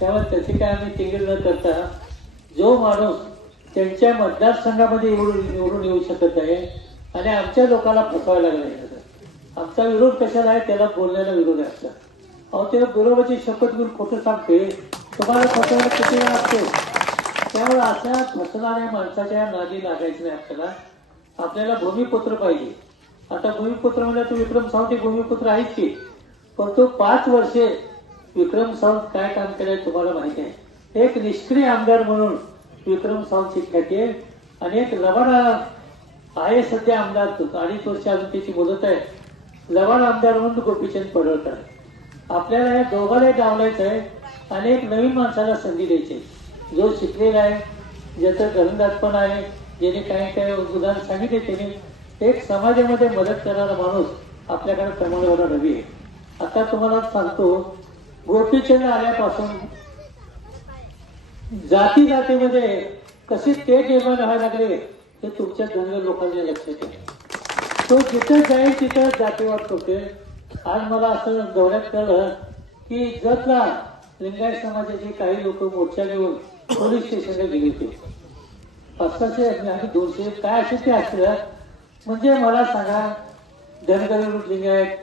त्यामुळे त्याचे काय आम्ही टिंगल न करता जो माणूस त्यांच्या मतदारसंघामध्ये निवडून येऊ शकत आहे आणि आमच्या लोकांना फसवायला लागलाय, आमचा विरोध कशाला आहे, त्याला बोलण्याला विरोध आहे आपला. अहो त्याला बरोबरची शपथ घेऊन खोटं सांगते, तुम्हाला फसवायला किती वेळ असतो. त्यामुळे अशा फसणाऱ्या माणसाच्या नादी लागायचं नाही. आपल्याला भूमिपुत्र पाहिजे. आता भूमिपुत्र म्हणजे तो विक्रम सावंत भूमिपुत्र आहेच की, पण तो 5 वर्षे विक्रम सावंत काय काम केलंय तुम्हाला माहिती आहे. एक निष्क्रिय आमदार म्हणून विक्रम सावंतची ख्याती आहे आणि एक लवाड आहे सध्या आमदार, 2.5 वर्ष अजून त्याची मुदत आहे. लवाड आमदार म्हणून गोपीचंद पडळकर. आपल्याला या दोघांना डावलायचं आहे आणि एक नवीन माणसाला संधी द्यायची, जो शिकलेला आहे, ज्याचं घरंदाजपण आहे, ज्याने काही काही उदाहरण सांगितले, त्याने एक समाजामध्ये मदत करणारा माणूस आपल्याकडे प्रमाणावर हवी आहे. आता तुम्हाला सांगतो, गोपीचंद आल्यापासून जाती जातीमध्ये कशी ते निर्माण व्हायला लागले हे तुमच्या धनगर लोकांच्या लक्षात येईल. तो जिथं जाईल तिथं जातीवाद करतोय. आज मला असं दौऱ्यात कळलं की जतला लिंगायत समाजाचे काही लोक मोर्चा घेऊन पोलीस स्टेशनला गेले होते. 500 आणि 200 काय असे ते असलं. म्हणजे मला सांगा, धनगर विरुद्ध लिंगायत,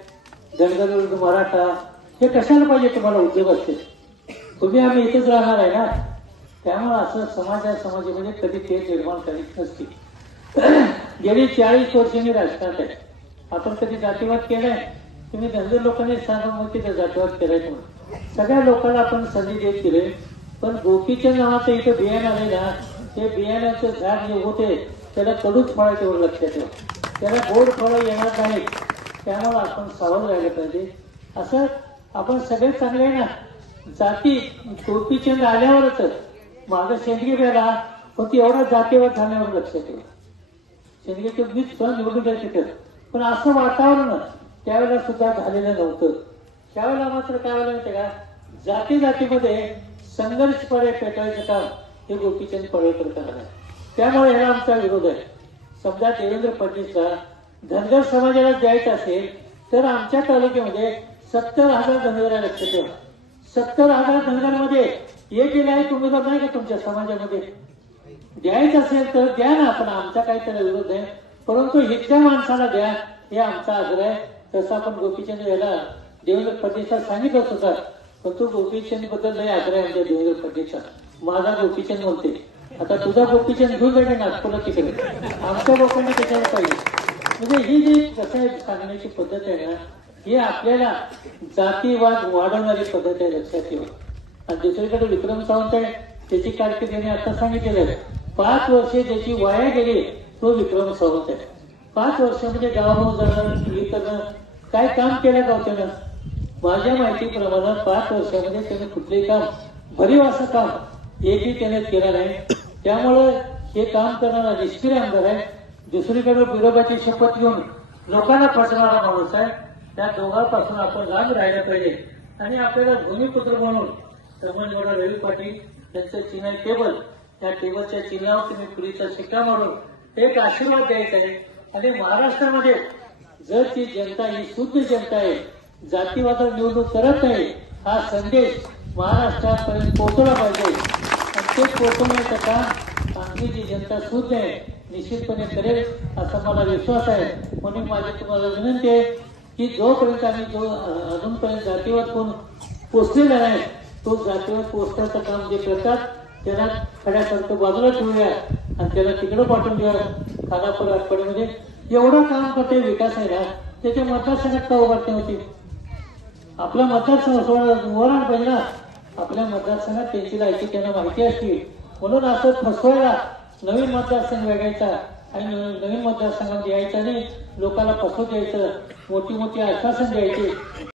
धनगर विरुद्ध मराठा हे कशाला पाहिजे तुम्हाला उद्योग असते. तुम्ही आम्ही इथेच राहणार आहे ना. त्यामुळे असं समाजामध्ये कधी ते निर्माण करीत नसते. गेली 40 वर्ष मी राजकारणात आहे. आपण कधी जातीवाद केलाय? तुम्ही धनगर लोकांनी सांगा मग तिथे जातीवाद केलाय म्हणून. सगळ्या लोकांना आपण संधी देत गेले. पण गोपीचंद नावाचं इथं बियाणं आले ना, ते बियाण्याचं झाड जे होते त्याला कडूच फळं तेवढं लक्षात ठेवा. त्याला गोड फळं येणार नाहीत. त्यामुळे आपण सावध राहिलं पाहिजे. असं आपण सगळे चांगले आहे ना. जाती गोपीचंद आल्यावरच माझं शेंडगे बेला पण एवढा जातीवाद झाल्यावर लक्षात ठेवा. शेंडगे मीच स्वतः निवडून द्यायचे, पण असं वातावरण त्यावेळेला सुद्धा झालेलं नव्हतं. त्यावेळेला मात्र काय व्हायला माहिती का, जाती जातीमध्ये संघर्षपणे पेटवायचं काम हे गोपीचंद पडळकर करणार. त्यामुळे ह्याला आमचा विरोध आहे. समजा देवेंद्र फडणवीसला धनगर समाजाला द्यायचं असेल तर आमच्या तालुक्यामध्ये 70,000 धनगर आहे. लक्षात ठेवा, 70,000 धनगरमध्ये एक गेला उमेदवार नाही का तुमच्या समाजामध्ये. द्यायचं असेल तर द्या ना, पण आमचा काही त्याला विरोध आहे. परंतु इथल्या माणसाला द्या हे आमचा आग्रह आहे. तसं आपण गोपीचंद याला देवेंद्र फडणवीसला सांगितलं होतं, पण तो गोपीचंद बद्दल लय आग्रह आहे आमच्या देवेंद्र फडणवीसचा. माझा गोपीचंद बोलते, आता तुझा गोपीचंद घेऊन जाणे नागपूरला तिकडे, आमच्या लोकांनी त्याच्यावर पाहिजे. म्हणजे ही जी कसं आहे सांगण्याची पद्धत आहे ना, ही आपल्याला जातीवाद वाढवणारी पद्धत आहे, लक्षात ठेवा. आणि दुसरीकडे विक्रम सावंत आहे, त्याची कारकिर्दीने आता सांगितलेलं आहे 5 वर्षे ज्याची वाया गेली तो विक्रम सावंत आहे. 5 वर्ष म्हणजे गावावर जाणं, हे करणं, काय काम केलं गावच्यानं. माझ्या माहितीप्रमाणे 5 वर्षामध्ये त्याने कुठलेही काम, भरीव असं काम एकही त्याने केलं नाही. त्यामुळं हे काम करणारा निष्क्रिय आमदार आहे. दुसरीकडे विरोधाची शपथ घेऊन लोकांना फसवणारा माणूस आहे. त्या दोघांपासून आपण लांब राहायला पाहिजे. आणि आपल्याला भूमिपुत्र म्हणून समजवडा रवी पाटील यांचं चिन्ह टेबल, त्या टेबलच्या चिन्हावर तुम्ही पुरीचा शिक्का मारून एक आशीर्वाद द्यायचा आहे. आणि महाराष्ट्रामध्ये जर ती जनता ही शुद्ध जनता आहे, जातीवादावर निवडणूक करत नाही, हा संदेश महाराष्ट्रापर्यंत पोहोचला पाहिजे. आणि ते पोहोचवण्याचं काम आपली जी जनता शुद्ध आहे निश्चितपणे करेल असा मला विश्वास आहे. म्हणून माझी तुम्हाला विनंती आहे की जोपर्यंत आम्ही अजूनपर्यंत जातीवाद कोण पोचलेला नाही, तो जातीवाद पोचण्याचं काम जे करतात त्याला खड्यासारखं बाजूला ठेवूया आणि त्याला तिकडं पाठवून द्या. खानापूर आठवड्यामध्ये एवढं काम करते, विकास आहे ना, त्याच्या मतदारसंघात का उभारते होती. आपला मतदारसंघ उभारणार पाहिजे ना. आपल्या मतदारसंघात त्यांची लायकी त्यांना माहिती असते. म्हणून असं फसवायला नवीन मतदारसंघ वेगायचा आणि नवीन मतदारसंघात यायचा नाही, लोकांना फसवून द्यायचं, मोठी मोठी आश्वासन द्यायची.